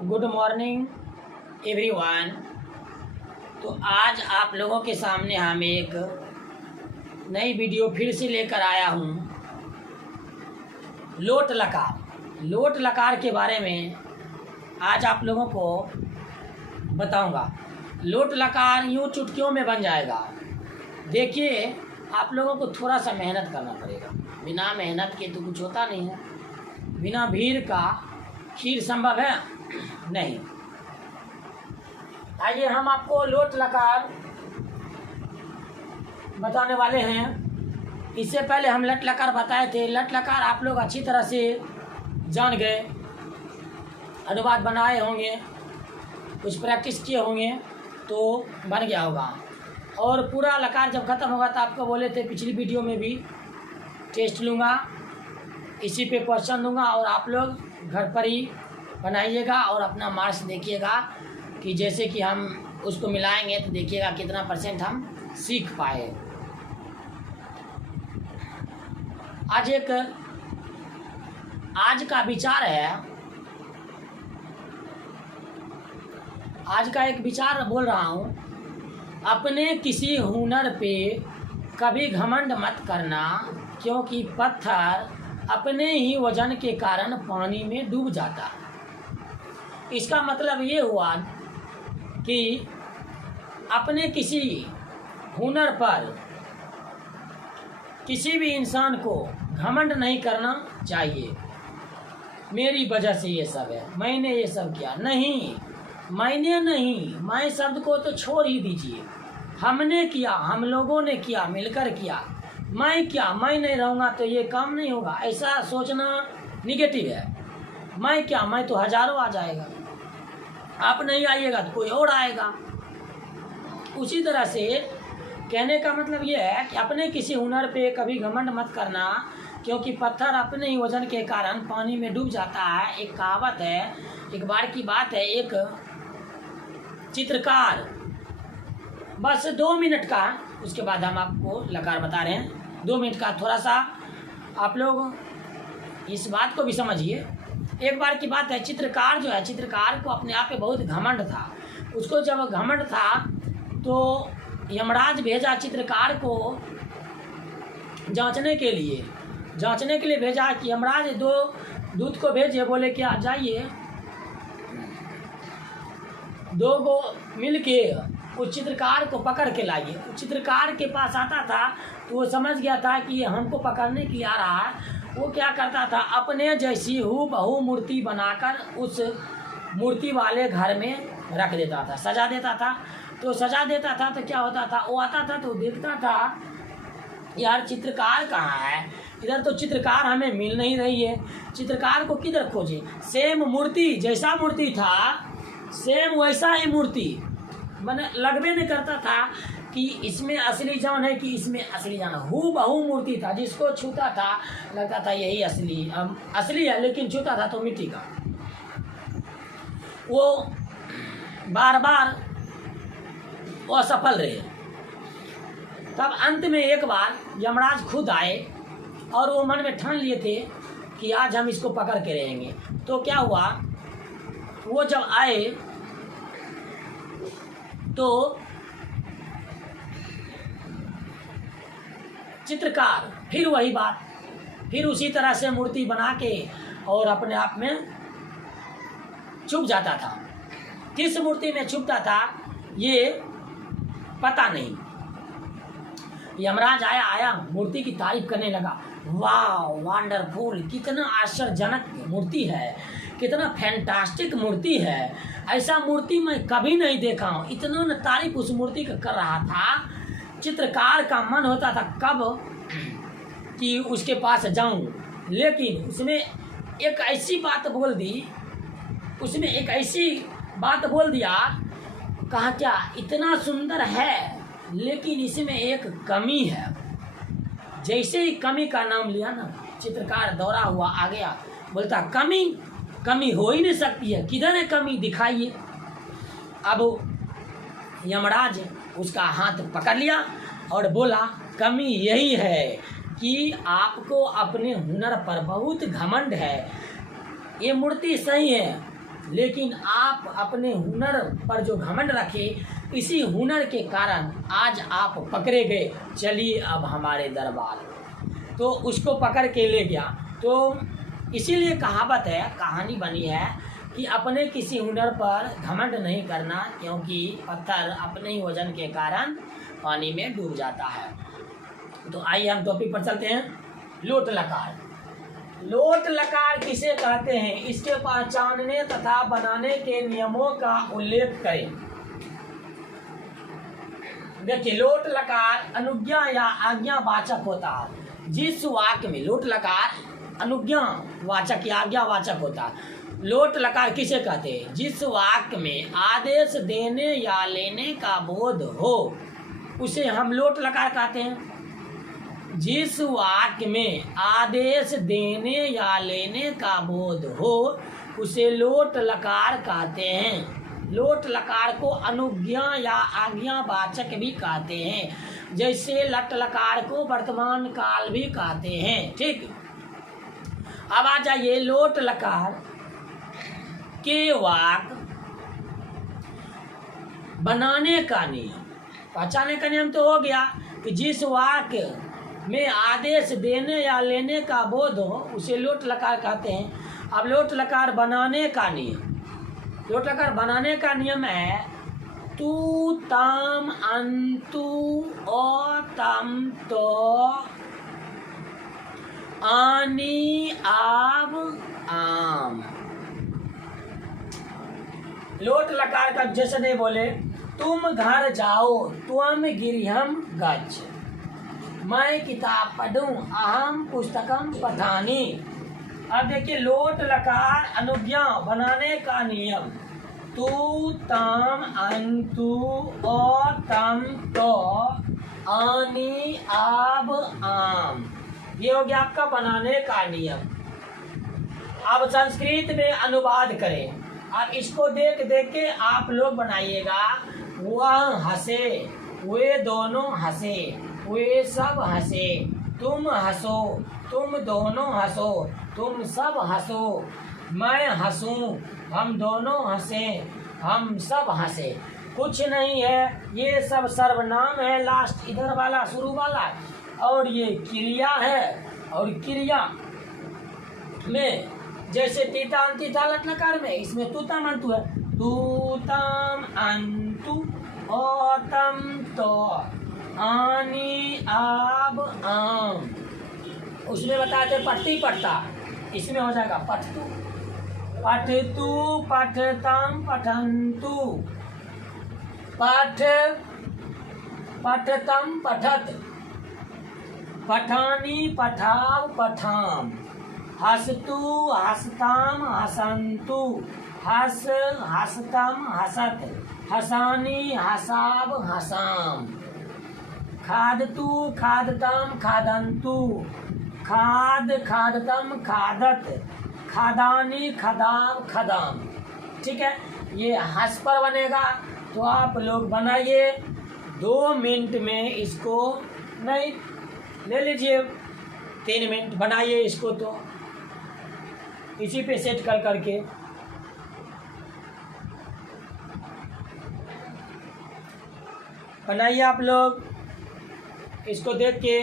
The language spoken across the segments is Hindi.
Good morning everyone. तो आज आप लोगों के सामने हम एक नई वीडियो फिर से लेकर आया हूँ। लोट लकार के बारे में आज आप लोगों को बताऊंगा। लोट लकार यूँ चुटकियों में बन जाएगा। देखिए, आप लोगों को थोड़ा सा मेहनत करना पड़ेगा। बिना मेहनत के तो कुछ होता नहीं है। बिना भीड़ का खीर संभव है नहीं। आइए हम आपको लोट लकार बताने वाले हैं। इससे पहले हम लट लकार बताए थे। लट लकार आप लोग अच्छी तरह से जान गए, अनुवाद बनाए होंगे, कुछ प्रैक्टिस किए होंगे तो बन गया होगा। और पूरा लकार जब ख़त्म होगा तो आपको बोले थे पिछली वीडियो में भी टेस्ट लूँगा, इसी पे क्वेश्चन दूंगा और आप लोग घर पर ही बनाइएगा और अपना मार्क्स देखिएगा कि जैसे कि हम उसको मिलाएंगे तो देखिएगा कितना परसेंट हम सीख पाए। आज का विचार है, आज का एक विचार बोल रहा हूँ। अपने किसी हुनर पे कभी घमंड मत करना, क्योंकि पत्थर अपने ही वजन के कारण पानी में डूब जाता है। इसका मतलब ये हुआ कि अपने किसी हुनर पर किसी भी इंसान को घमंड नहीं करना चाहिए। मेरी वजह से ये सब है, मैंने ये सब किया नहीं, मैंने नहीं, मैं शब्द को तो छोड़ ही दीजिए। हमने किया, हम लोगों ने किया, मिलकर किया। मैं क्या, मैं नहीं रहूँगा तो ये काम नहीं होगा, ऐसा सोचना निगेटिव है। मैं क्या, मैं तो हज़ारों आ जाएगा, आप नहीं आइएगा तो कोई और आएगा। उसी तरह से कहने का मतलब ये है कि अपने किसी हुनर पे कभी घमंड मत करना, क्योंकि पत्थर अपने ही वजन के कारण पानी में डूब जाता है। एक कहावत है, एक बार की बात है। एक चित्रकार, बस 2 मिनट का, उसके बाद हम आपको लकार बता रहे हैं। 2 मिनट का, थोड़ा सा आप लोग इस बात को भी समझिए। एक बार की बात है, चित्रकार जो है, चित्रकार को अपने आप पे बहुत घमंड था। उसको जब घमंड था तो यमराज भेजा चित्रकार को जांचने के लिए भेजा कि यमराज 2 दूत को भेजे, बोले कि आ जाइए, 2 को मिल के उस चित्रकार को पकड़ के लाइए। उस चित्रकार के पास आता था तो वो समझ गया था कि हमको पकड़ने के लिए आ रहा है। वो क्या करता था, अपने जैसी हूबहू मूर्ति बनाकर उस मूर्ति वाले घर में रख देता था, सजा देता था। तो सजा देता था तो क्या होता था, वो आता था तो देखता था यार चित्रकार कहाँ है, इधर तो चित्रकार हमें मिल नहीं रही है, चित्रकार को किधर खोजे। सेम मूर्ति, जैसा मूर्ति था सेम वैसा ही मूर्ति मैंने लगभग नहीं करता था कि इसमें असली जान है कि इसमें असली जान है। हूबहू मूर्ति था, जिसको छूता था लगता था यही असली है, लेकिन छूता था तो मिट्टी का। वो बार बार वो असफल रहे। तब अंत में एक बार यमराज खुद आए और वो मन में ठान लिए थे कि आज हम इसको पकड़ के रहेंगे। तो क्या हुआ, वो जब आए तो चित्रकार फिर वही बात, फिर उसी तरह से मूर्ति बना के और अपने आप में छुप जाता था। किस मूर्ति में छुपता था ये पता नहीं। यमराज आया मूर्ति की तारीफ करने लगा, वाह वंडरफुल, कितना आश्चर्यजनक मूर्ति है, कितना फैंटास्टिक मूर्ति है, ऐसा मूर्ति मैं कभी नहीं देखा हूँ। इतना न तारीफ उस मूर्ति का कर रहा था। चित्रकार का मन होता था कब कि उसके पास जाऊं, लेकिन उसमें एक ऐसी बात बोल दिया, कहा क्या इतना सुंदर है लेकिन इसमें एक कमी है। जैसे ही कमी का नाम लिया ना, चित्रकार दौड़ा हुआ आ गया, बोलता कमी हो ही नहीं सकती है, किधर है कमी, दिखाइए। अब यमराज उसका हाथ पकड़ लिया और बोला, कमी यही है कि आपको अपने हुनर पर बहुत घमंड है। ये मूर्ति सही है लेकिन आप अपने हुनर पर जो घमंड रखे, इसी हुनर के कारण आज आप पकड़े गए। चलिए अब हमारे दरबार। तो उसको पकड़ के ले गया। तो इसीलिए कहावत है, कहानी बनी है कि अपने किसी हुनर पर घमंड नहीं करना, क्योंकि पत्थर अपने ही वजन के कारण पानी में डूब जाता है। तो आइए हम टॉपिक पर चलते हैं। लोट लकार। लोट लकार किसे कहते हैं, इसके पहचानने तथा बनाने के नियमों का उल्लेख करें। देखिए, लोट लकार अनुज्ञा या आज्ञावाचक होता है। जिस वाक्य में लोट लकार अनुज्ञावाचक या आज्ञावाचक होता है। लोट लकार किसे कहते हैं, जिस वाक्य में आदेश देने या लेने का बोध हो, उसे हम लोट लकार कहते हैं। जिस वाक्य में आदेश देने या लेने का बोध हो, उसे लोट लकार कहते हैं। लोट लकार को अनुज्ञा या आज्ञावाचक भी कहते हैं, जैसे लट लकार को वर्तमान काल भी कहते हैं। ठीक, अब आ जाइए लोट लकार के वाक्य बनाने का नियम। पहचाने का नियम तो हो गया कि जिस वाक्य में आदेश देने या लेने का बोध हो, उसे लोट लकार कहते हैं। अब लोट लकार बनाने का नियम। लोट लकार बनाने का नियम है तू तम अंतु ओ तम तो आनी आब आम। लोट लकार का जैसे नहीं बोले, तुम घर जाओ तुम गिरहम गच्छ, मैं किताब पढ़ूं अहम पुस्तकम पठानी। अब देखिए, लोट लकार अनुज्ञा बनाने का नियम। तू तम अंतु ओ तम तो आनी आब आम, ये हो गया आपका बनाने का नियम। अब संस्कृत में अनुवाद करें। अब इसको देख देख के आप लोग बनाइएगा। वह हंसे, वे दोनों हंसे, वे सब हंसे, तुम हंसो, तुम दोनों हंसो, तुम सब हंसो, मैं हंसूं, हम दोनों हंसे, हम सब हंसे। कुछ नहीं है, ये सब सर्वनाम है, लास्ट इधर वाला शुरू वाला, और ये क्रिया है। और क्रिया में जैसे तीता अंतिता लट लकार में, इसमें तूतम अंतु है। तूतम अंतु ओतम तो आनी आब आम। उसमें बताते पट्टी पट्टा, इसमें हो जाएगा पठतु पठतु पठतम पठन्तु, पठ पठतम पठत, पठानी पठाव पठाम, हसतु हसताम हसन्तु, हस हसतम हसत, हसानी हसाब हसाम, खादतु खादतम खादन्तु, खाद खादतम खादत, खादानी खदाम खदाम। ठीक है, ये हंस पर बनेगा। तो आप लोग बनाइए 2 मिनट में इसको, नहीं ले लीजिए 3 मिनट बनाइए इसको। तो इसी पे सेट कर करके बनाइए आप लोग, इसको देख के।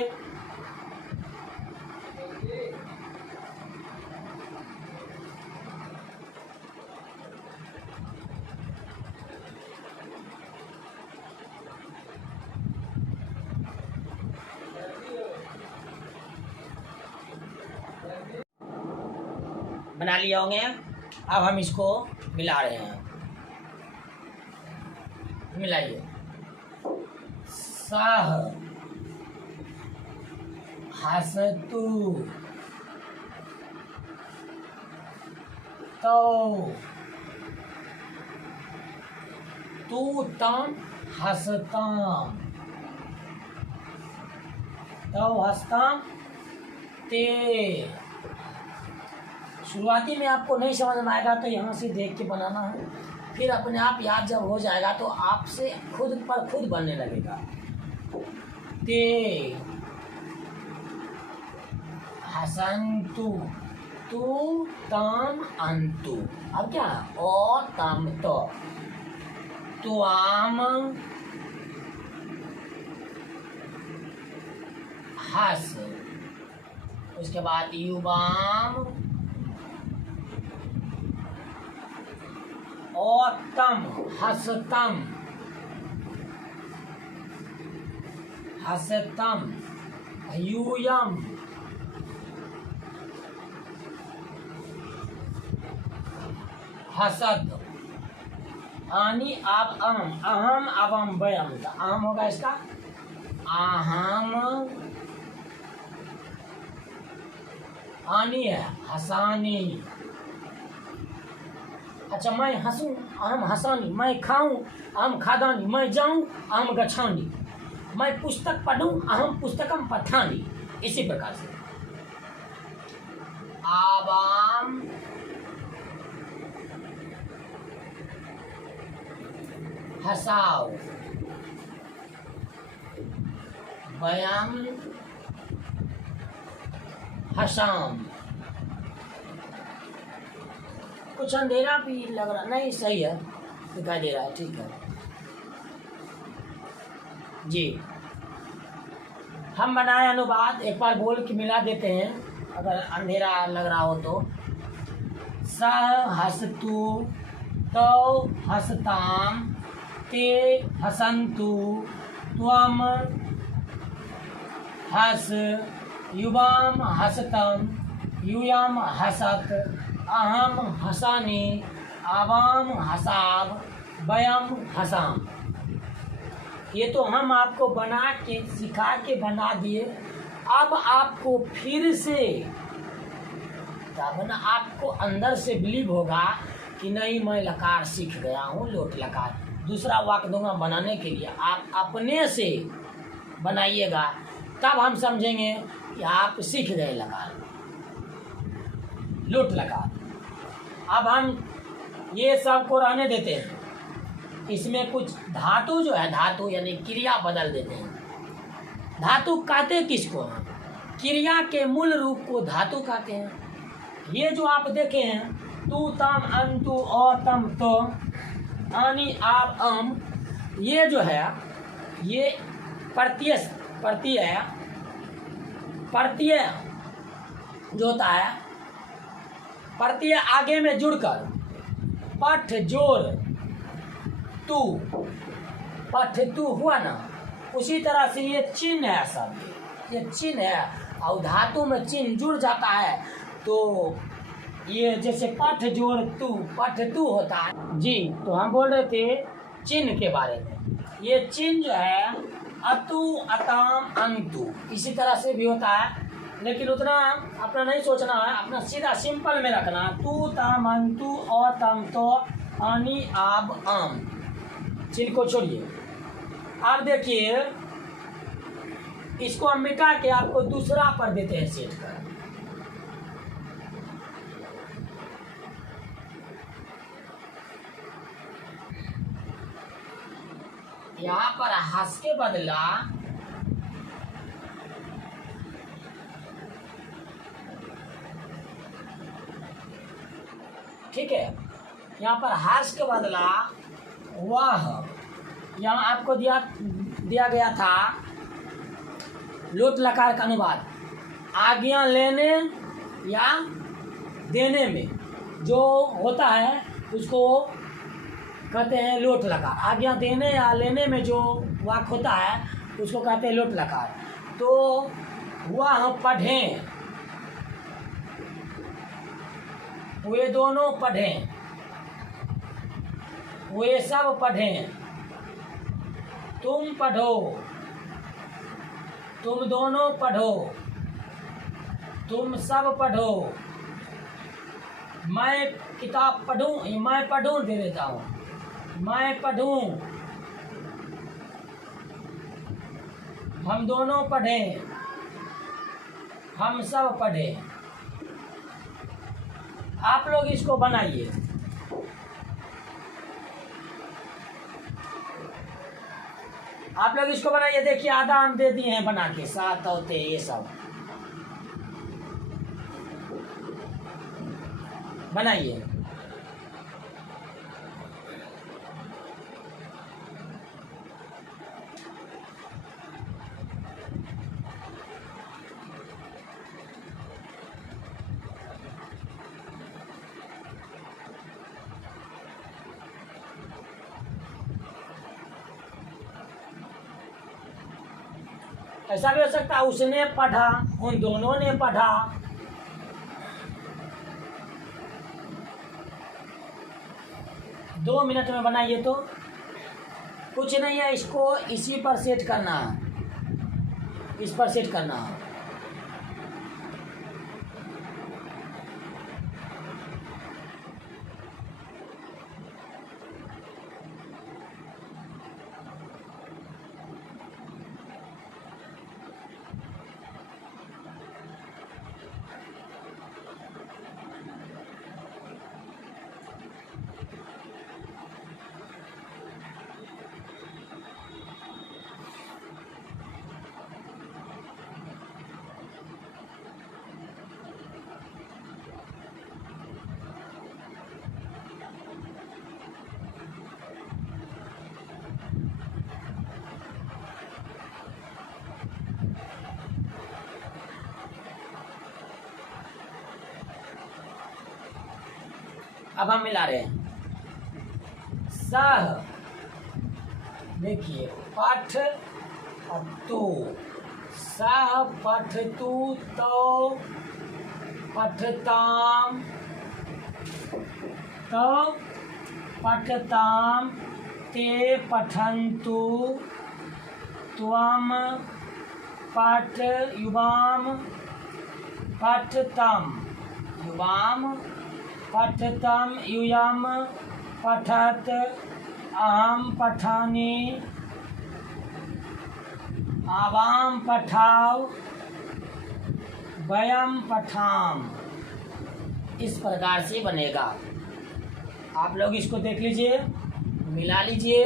बना लिया होंगे। अब हम इसको मिला रहे हैं। मिलाइए। सह हसतु तो तू तम हसताम, तो हसताम ते। शुरुआती में आपको नहीं समझ में आएगा तो यहाँ से देख के बनाना है, फिर अपने आप याद जब हो जाएगा तो आपसे खुद पर खुद बनने लगेगा। ते हसन्तु तू तम अंतु। अब क्या है? ओ तम तो, त्वाम हस, उसके बाद युवाम औतम हसतम, हसतम यूयम हसत, आनी आप अहम अवम वयम। अहम होगा इसका अहम, आनी है हसानी। अच्छा, मैं हंसूं अहम हसानी, मैं खाऊं अहम खादानी, मैं जाऊं अहम गच्छानी, मैं पुस्तक पढ़ूं अहम पुस्तकम पठानी। इसी प्रकार से आवाम हसाओ, बयाम हसाम। कुछ अंधेरा भी लग रहा, नहीं सही है, दिखाई दे रहा है, ठीक है जी। हम बनाए अनुवाद, एक बार बोल के मिला देते हैं अगर अंधेरा लग रहा हो तो। सह हसतु, तौ हसताम, ते हसन्तु, त्वम हस, युवाम हसतम, यूयम हसत, अहम हसानी, आवाम हसाब, वयम हसाम। ये तो हम आपको बना के सिखा के बना दिए। अब आपको फिर से तब ना आपको अंदर से बिलीव होगा कि नहीं, मैं लकार सीख गया हूँ, लोट लकार। दूसरा वाक्य दूंगा बनाने के लिए, आप अपने से बनाइएगा, तब हम समझेंगे कि आप सीख गए लकार, लोट लकार। अब हम ये सब को रहने देते हैं, इसमें कुछ धातु जो है, धातु यानी क्रिया बदल देते हैं। धातु कहते किसको हैं? क्रिया के मूल रूप को धातु कहते हैं। ये जो आप देखे हैं, तू तम अंतु और तम तो, आनी आप अम, ये जो है ये प्रत्यय जो होता है, प्रत्यय आगे में जुड़कर पठ जोड़ तू, पठ तू हुआ ना, उसी तरह से ये चिन्ह है सब, ये चिन्ह है। और धातु में चिन्ह जुड़ जाता है तो ये जैसे पठ जोड़ तू, पठ तू होता है जी। तो हम बोल रहे थे चिन्ह के बारे में। ये चिन्ह जो है अतु अताम अंतु, इसी तरह से भी होता है, लेकिन उतना अपना नहीं सोचना है, अपना सीधा सिंपल में रखना। तू ताम अंतु और तम तो, आनी आब आम, चिन्ह को छोड़िए। अब देखिए, इसको हम मिटा के आपको दूसरा पर देते हैं सेट कर। यहाँ पर हंस के बदला ठीक है, यहाँ पर हर्ष के बदला वह, यहाँ आपको दिया गया था लोट लकार का अनुवाद। आज्ञा लेने या देने में जो होता है उसको कहते हैं लोट लकार। आज्ञा देने या लेने में जो वाक्य होता है उसको कहते हैं लोट लकार। तो वह पढ़ें, वे दोनों पढ़ें, वे सब पढ़ें, तुम पढ़ो, तुम दोनों पढ़ो, तुम सब पढ़ो, मैं किताब पढ़ूं, मैं पढ़ूं दे देता हूँ, मैं पढ़ूं, हम दोनों पढ़ें, हम सब पढ़ें। आप लोग इसको बनाइए। आप लोग इसको बनाइए। देखिए आधा हम दे दिए हैं बना के, सात औते ये सब। बनाइए। ऐसा भी हो सकता है उसने पढ़ा, उन दोनों ने पढ़ा। दो मिनट में बनाइए तो कुछ नहीं है, इसको इसी पर सेट करना है, इस पर सेट करना है। अब हम मिला रहे हैं। सह, देखिए पठ तू, सह पठतु तो पठताम, तो पठताम, ते पठन्तु, त्वम पठ, युवाम पठतम, युवाम पठतम, यूयम पठत, अहम पठामि, आवाम पठाओ, वयम पठाम। इस प्रकार से बनेगा। आप लोग इसको देख लीजिए, मिला लीजिए।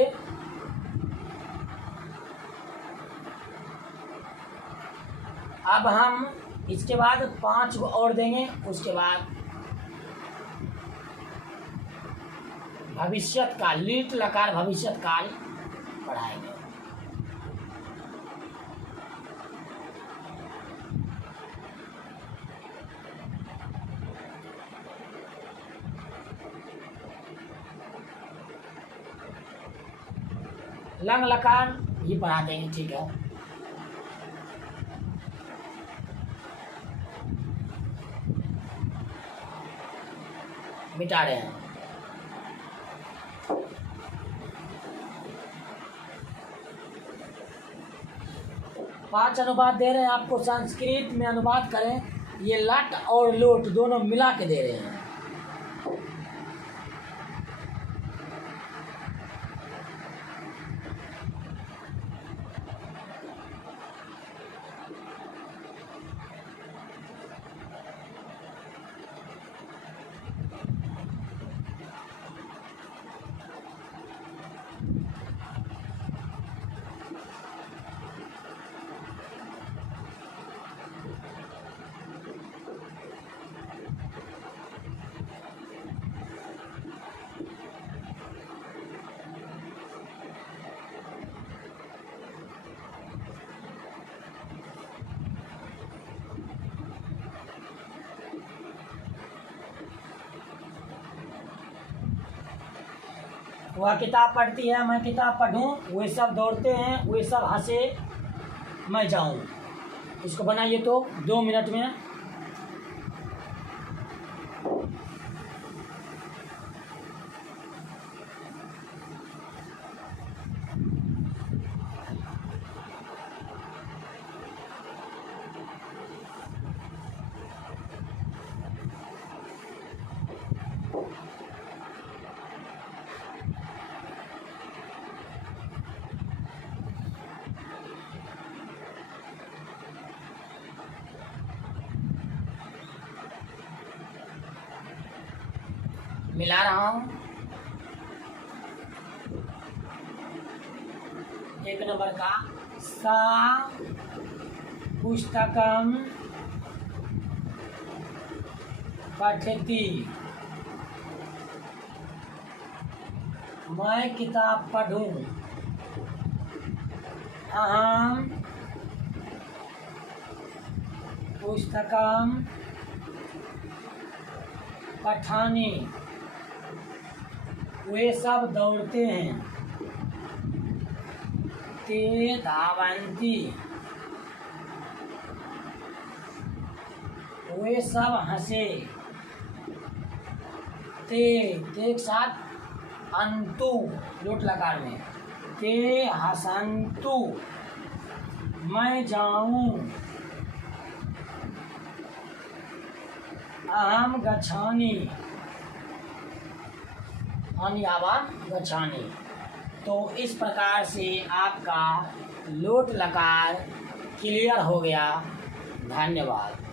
अब हम इसके बाद 5 को और देंगे, उसके बाद भविष्यत काल, लीट लकार भविष्यत काल पढ़ाएंगे। लंग लकार ये पढ़ा देंगे, ठीक है। मिटा रहे हैं। पांच अनुवाद दे रहे हैं आपको, संस्कृत में अनुवाद करें। ये लट और लोट दोनों मिला के दे रहे हैं। वह किताब पढ़ती है, मैं किताब पढ़ूं, वे सब दौड़ते हैं, वे सब हंसे, मैं जाऊं। इसको बनाइए तो 2 मिनट में। मिला रहा हूँ। 1 नंबर का सा पुस्तकम पठति, मैं किताब पढूं। अहम पुस्तकं पठानि। वे सब दौड़ते हैं। ते धावन्ति। वे सब हंसे। ते के साथ अंतु लोट लकार में। ते हसंतु। मैं जाऊं। अहम गच्छामि। अन्यावा गच्छामि। तो इस प्रकार से आपका लोट लकार क्लियर हो गया। धन्यवाद।